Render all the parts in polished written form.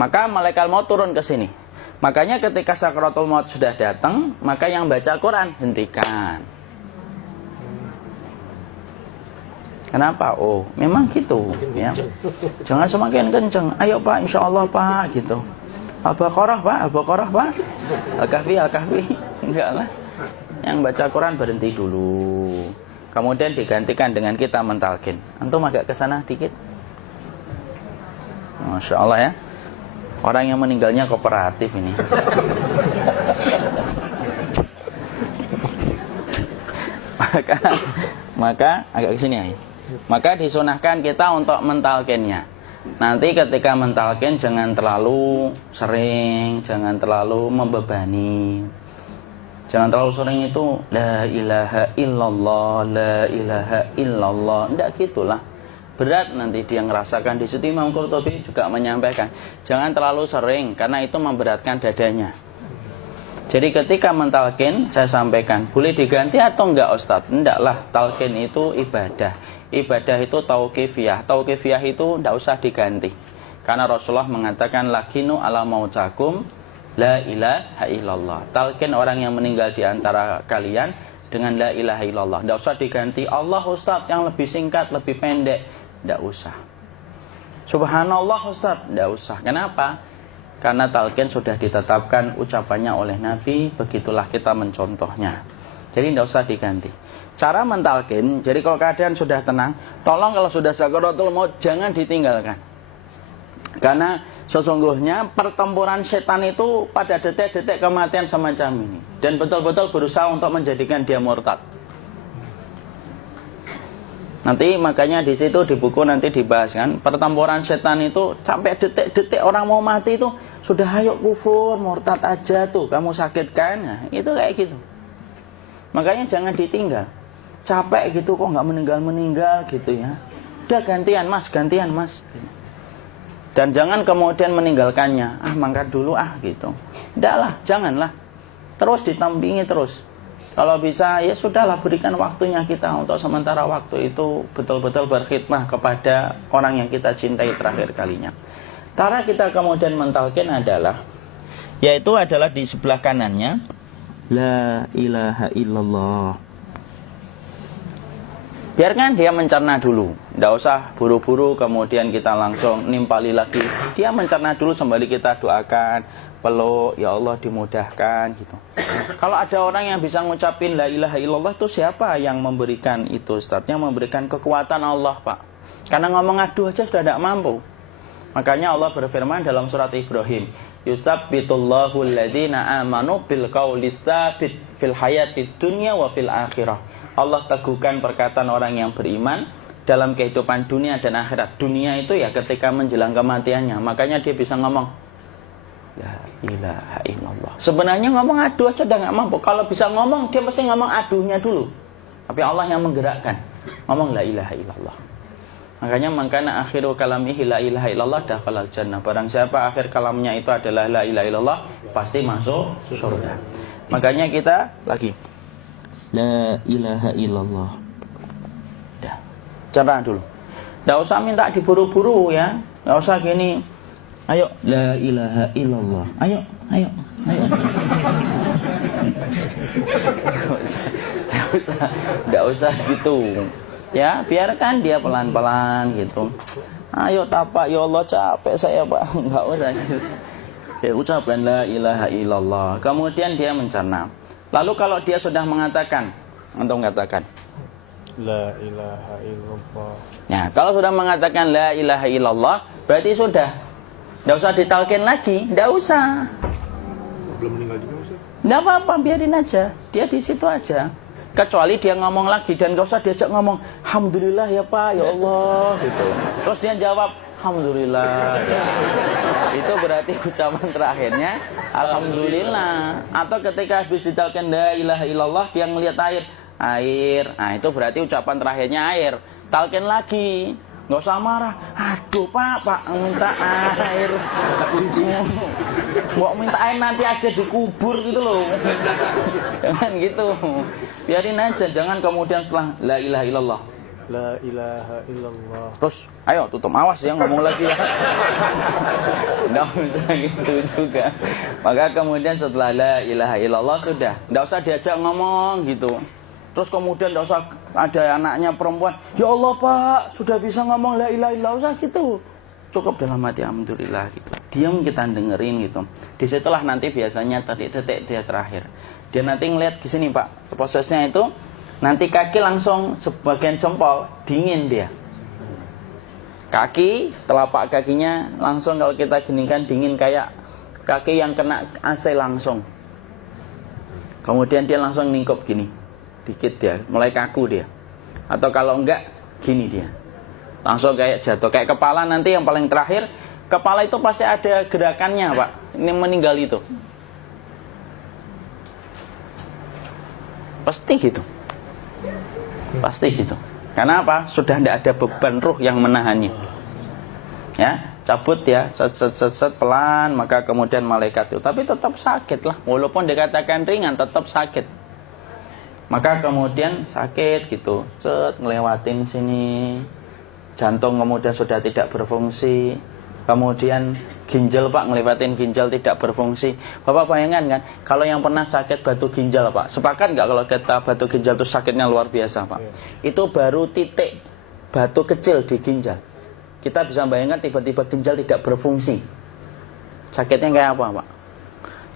maka malaikat maut turun ke sini. Makanya ketika sakaratul maut sudah datang, maka yang baca Quran hentikan. Kenapa? Oh, memang gitu ya. Jangan semakin kenceng. Ayo Pak, insya Allah Pak, gitu. Al-Baqarah Pak, Al-Baqarah Pak. Al-Kahfi, Al-Kahfi. Enggak lah. Yang baca Quran berhenti dulu. Kemudian digantikan dengan kita mentalkin. Antum agak ke sana dikit. Masya Allah ya. Orang yang meninggalnya kooperatif ini. maka agak kesini ya. Maka disunahkan kita untuk mentalkinnya. Nanti ketika mentalkin jangan terlalu sering, jangan terlalu membebani. Jangan terlalu sering itu la ilaha illallah, la ilaha illallah. Enggak gitulah. Berat nanti dia ngerasakan. Di situ Imam Qurtubi juga menyampaikan, jangan terlalu sering karena itu memberatkan dadanya. Jadi ketika mentalkin, saya sampaikan, boleh diganti atau enggak Ustadz? Enggaklah, talkin itu ibadah. Ibadah itu tauqifiyah. Tauqifiyah itu enggak usah diganti. Karena Rasulullah mengatakan, lakinu ala mautakum la ilaha illallah. Talkin orang yang meninggal di antara kalian dengan la ilaha illallah. Enggak usah diganti Allah Ustadz yang lebih singkat, lebih pendek. Tidak usah. Subhanallah Ustaz, tidak usah. Kenapa? Karena talqin sudah ditetapkan ucapannya oleh Nabi, begitulah kita mencontohnya. Jadi tidak usah diganti. Cara mentalqin, jadi kalau keadaan sudah tenang, tolong kalau sudah sakaratul maut jangan ditinggalkan. Karena sesungguhnya pertempuran setan itu pada detik-detik kematian semacam ini. Dan betul-betul berusaha untuk menjadikan dia murtad. Nanti makanya di situ di buku nanti dibahas kan, pertempuran setan itu sampai detik-detik orang mau mati itu sudah ayo kufur, murtad aja tuh, kamu sakit kan? Nah, itu kayak gitu. Makanya jangan ditinggal. Capek gitu kok nggak meninggal gitu ya. Udah gantian mas. Dan jangan kemudian meninggalkannya. Mangkat dulu gitu. Enggak lah, janganlah. Terus ditampingi terus. Kalau bisa ya sudahlah, berikan waktunya kita untuk sementara waktu itu betul-betul berkhidmah kepada orang yang kita cintai terakhir kalinya. Cara kita kemudian mentalkin adalah, yaitu adalah di sebelah kanannya la ilaha illallah. Biarkan dia mencerna dulu, tidak usah buru-buru kemudian kita langsung nimpali lagi. Dia mencerna dulu sembari kita doakan, peluk, ya Allah dimudahkan gitu. Kalau ada orang yang bisa ngucapin la ilaha illallah itu siapa yang memberikan itu Ustaz? Yang memberikan kekuatan Allah Pak. Karena ngomong aduh aja sudah tidak mampu. Makanya Allah berfirman dalam surat Ibrahim, yusabbitullahu alladhina amanu bil qawli tsabit fil hayatid dunya wa fil akhirah. Allah teguhkan perkataan orang yang beriman dalam kehidupan dunia dan akhirat. Dunia itu ya ketika menjelang kematiannya. Makanya dia bisa ngomong la ilaha illallah. Sebenarnya ngomong aduh aja udah gak mampu. Kalau bisa ngomong, dia pasti ngomong aduhnya dulu. Tapi Allah yang menggerakkan. Ngomong la ilaha illallah. Makanya mangkana akhiru kalamihi la ilaha illallah dakhalal jannah. Barang siapa akhir kalamnya itu adalah la ilaha illallah, pasti masuk surga. Makanya kita lagi la ilaha illallah. Dah. Cerna dulu. Enggak usah minta diburu-buru ya. Enggak usah gini. Ayo la ilaha illallah. Ayo. Enggak usah gitu. Ya, biarkan dia pelan-pelan gitu. Ayo tapak, ya Allah capek saya Pak. Enggak usah gitu. Dia ucapkan la ilaha illallah. Kemudian dia mencerna. Lalu kalau dia sudah mengatakan, antum katakan la ilaha illallah. Nah, kalau sudah mengatakan la ilaha illallah, berarti sudah. Enggak usah ditalkin lagi, enggak usah. Belum meninggal juga Ustaz? Enggak apa-apa, biarin aja. Dia di situ aja. Kecuali dia ngomong lagi dan enggak usah diajak ngomong, alhamdulillah ya Pak, ya Allah gitu. Terus dia jawab, alhamdulillah. Ya. Itu berarti ucapan terakhirnya alhamdulillah. Atau ketika habis ditalkin la ilaha illallah, dia ngelihat air. Nah, itu berarti ucapan terakhirnya air. Talkin lagi. Nggak usah marah. Aduh Pak minta air. Mau minta air nanti aja dikubur gitu loh. Jangan gitu. Biarin aja. Jangan kemudian setelah la ilaha illallah La ilaha illallah. Terus, ayo tutup, awas ya ngomong lagi ya. Nggak usah gitu juga. Maka kemudian setelah la ilaha illallah sudah, nggak usah diajak ngomong gitu. Terus kemudian nggak usah ada anaknya perempuan, ya Allah Pak, sudah bisa ngomong la ilaha illallah, usah gitu. Cukup dalam hati alhamdulillah gitu. Diam kita dengerin gitu. Disitulah nanti biasanya detik-detik dia terakhir. Dia nanti ngeliat di sini Pak, prosesnya itu nanti kaki langsung sebagian jempol dingin dia. Kaki, telapak kakinya langsung kalau kita geningkan dingin kayak kaki yang kena AC langsung. Kemudian dia langsung ningkup gini, dikit dia, mulai kaku dia. Atau kalau enggak, gini dia. Langsung kayak jatuh, kayak kepala nanti yang paling terakhir. Kepala itu pasti ada gerakannya Pak, ini meninggal itu. Pasti gitu. Pasti gitu. Karena apa? Sudah tidak ada beban ruh yang menahannya. Ya, cabut ya, set pelan, maka kemudian malaikat itu. Tapi tetap sakit lah, walaupun dikatakan ringan, tetap sakit. Maka kemudian sakit gitu, ngelewatin sini, jantung kemudian sudah tidak berfungsi, kemudian ginjal Pak, ngelewatin ginjal tidak berfungsi. Bapak bayangkan kan, kalau yang pernah sakit batu ginjal Pak, sepakat nggak kalau kita batu ginjal itu sakitnya luar biasa Pak? Itu baru titik batu kecil di ginjal. Kita bisa bayangkan tiba-tiba ginjal tidak berfungsi, sakitnya kayak apa Pak?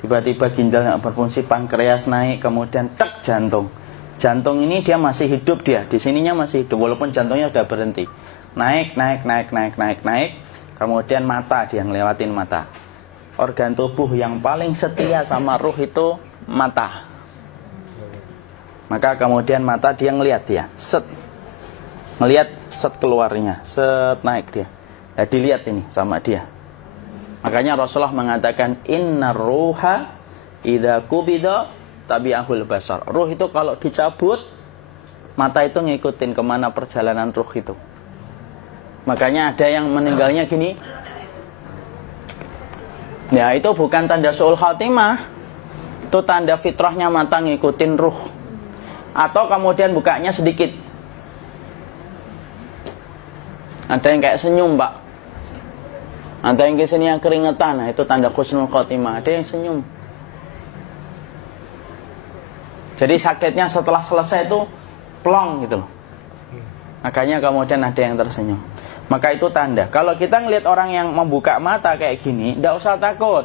Tiba-tiba ginjal nggak berfungsi, pankreas naik, kemudian tek jantung. Jantung ini dia masih hidup dia, di sininya masih hidup walaupun jantungnya sudah berhenti. Naik, kemudian mata dia ngelewatin mata. Organ tubuh yang paling setia sama ruh itu mata. Maka kemudian mata dia ngelihat dia, ngelihat keluarnya, naik dia. Ya, dilihat ini sama dia. Makanya Rasulullah mengatakan innar ruha idza qubida tabi'ahul basar. Ruh itu kalau dicabut, mata itu ngikutin kemana perjalanan ruh itu. Makanya ada yang meninggalnya gini. Ya, itu bukan tanda su'ul khatimah. Itu tanda fitrahnya mata ngikutin ruh. Atau kemudian bukanya sedikit. Ada yang kayak senyum Pak. Ada yang kesini yang keringetan. Nah, itu tanda husnul khatimah. Ada yang senyum. Jadi sakitnya setelah selesai itu plong gitu loh. Makanya kemudian ada yang tersenyum. Maka itu tanda. Kalau kita ngelihat orang yang membuka mata kayak gini, tidak usah takut.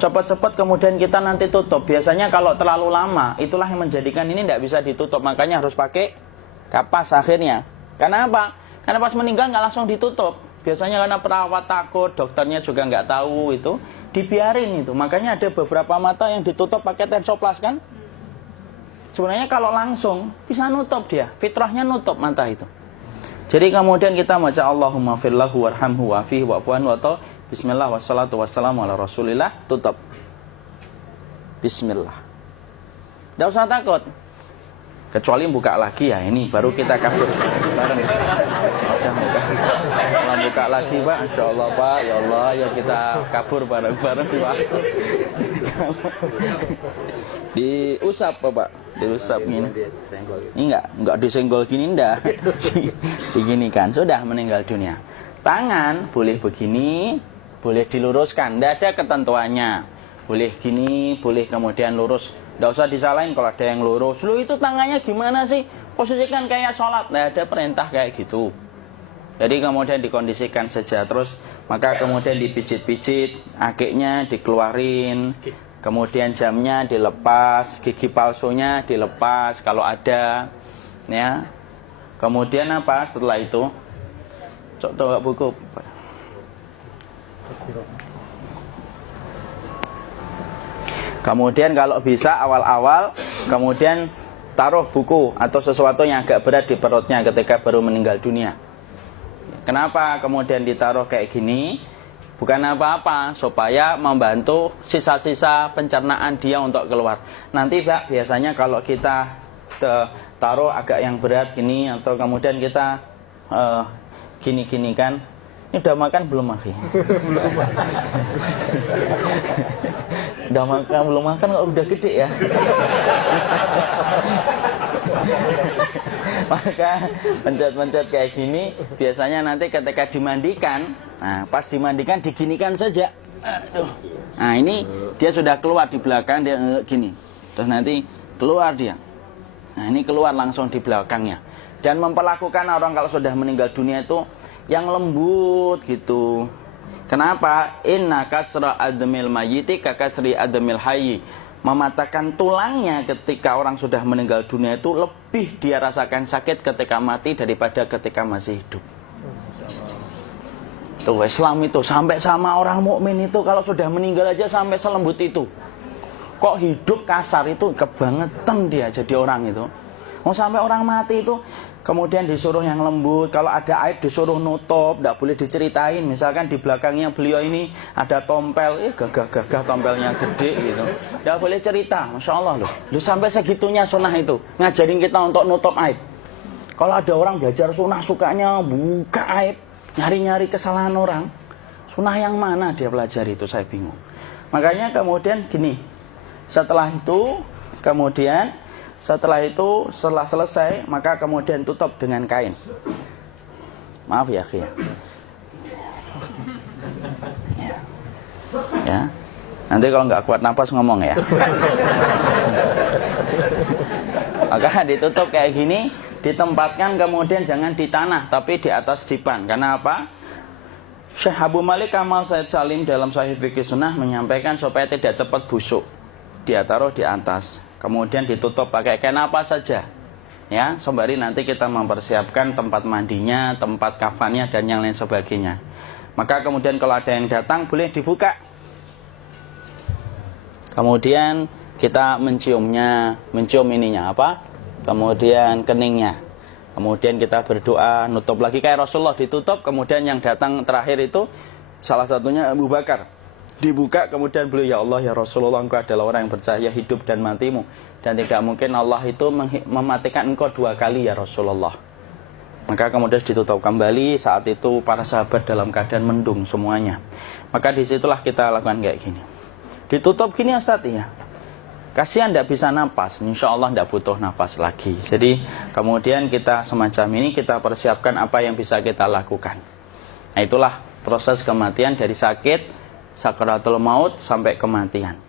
Cepat-cepat kemudian kita nanti tutup. Biasanya kalau terlalu lama, itulah yang menjadikan ini tidak bisa ditutup. Makanya harus pakai kapas akhirnya. Karena apa? Karena pas meninggal nggak langsung ditutup. Biasanya karena perawat takut, dokternya juga nggak tahu itu, dibiarin itu. Makanya ada beberapa mata yang ditutup pakai tensoplas kan? Sebenarnya kalau langsung bisa nutup dia, fitrahnya nutup mata itu. Jadi kemudian kita baca Allahumma firlahu warhamhu wa'afihi wa'fu anhu atau bismillah wassalatu wassalamu ala rasulillah, tutup. Bismillah. Tidak usah takut. Kecuali buka lagi ya, ini baru kita kabur bareng. Kalau buka lagi Pak, Insya Allah Pak, ya Allah ya kita kabur bareng-bareng Pak. Diusap Pak, diusap gini. Ini enggak disenggol gini enggak. Begini kan, sudah meninggal dunia. Tangan boleh begini, boleh diluruskan, enggak ada ketentuannya. Boleh gini, boleh kemudian lurus. Enggak usah disalahin kalau ada yang lurus. Lu itu tangannya gimana sih? Posisikan kayak sholat. Enggak ada perintah kayak gitu. Jadi kemudian dikondisikan saja. Terus maka kemudian dipijit-pijit, akiknya dikeluarin. Kemudian jamnya dilepas, gigi palsunya dilepas kalau ada, ya. Kemudian apa setelah itu? Coba buku. Kemudian kalau bisa awal-awal, kemudian taruh buku atau sesuatu yang agak berat di perutnya ketika baru meninggal dunia. Kenapa kemudian ditaruh kayak gini? Bukan apa-apa, supaya membantu sisa-sisa pencernaan dia untuk keluar. Nanti Pak, biasanya kalau kita taruh agak yang berat gini, atau kemudian kita gini-gini kan, ini udah makan belum Akhi? Udah makan belum makan kok udah gede ya? Maka pencet-pencet kayak gini, biasanya nanti ketika dimandikan, nah pas dimandikan diginikan saja. Aduh. Nah ini dia sudah keluar di belakang, dia gini. Terus nanti keluar dia. Nah ini keluar langsung di belakangnya. Dan memperlakukan orang kalau sudah meninggal dunia itu yang lembut gitu. Kenapa? Inna kasra admil mayyiti kakasri admil hayyi. Mematahkan tulangnya ketika orang sudah meninggal dunia itu lebih dia rasakan sakit ketika mati daripada ketika masih hidup. Tuh Islam itu sampai sama orang mukmin itu kalau sudah meninggal aja sampai selembut itu. Kok hidup kasar itu kebangetan dia jadi orang itu. Mau sampai orang mati itu kemudian disuruh yang lembut, kalau ada aib disuruh nutup, tidak boleh diceritain. Misalkan di belakangnya beliau ini ada tompel, gagah-gagah tompelnya gede gitu, tidak boleh cerita. Masya Allah loh, sampai segitunya sunnah itu ngajarin kita untuk nutup aib. Kalau ada orang belajar sunnah sukanya buka aib, nyari-nyari kesalahan orang, sunnah yang mana dia pelajari itu saya bingung. Makanya kemudian gini, setelah selesai, maka kemudian tutup dengan kain. Maaf ya, akhi. Ya. Nanti kalau nggak kuat napas ngomong ya. Maka ditutup kayak gini, ditempatkan kemudian jangan di tanah, tapi di atas dipan. Karena apa? Syekh Abu Malik Kamal Said Salim dalam Sahih Fikih Sunnah menyampaikan supaya tidak cepat busuk. Dia taruh di atas. Kemudian ditutup pakai kain apa saja. Ya, sembari nanti kita mempersiapkan tempat mandinya, tempat kafannya dan yang lain sebagainya. Maka kemudian kalau ada yang datang boleh dibuka. Kemudian kita mencium ininya apa? Kemudian keningnya. Kemudian kita berdoa, nutup lagi kayak Rasulullah ditutup, kemudian yang datang terakhir itu salah satunya Abu Bakar. Dibuka kemudian beliau, ya Allah ya Rasulullah, engkau adalah orang yang percaya hidup dan matimu, dan tidak mungkin Allah itu mematikan engkau 2 kali ya Rasulullah. Maka kemudian ditutup kembali. Saat itu para sahabat dalam keadaan mendung semuanya. Maka disitulah kita lakukan kayak gini. Ditutup gini Ustaz ya. Kasihan tidak bisa nafas, insya Allah tidak butuh nafas lagi. Jadi kemudian kita semacam ini kita persiapkan apa yang bisa kita lakukan. Nah itulah proses kematian dari sakit sakaratul maut sampai kematian.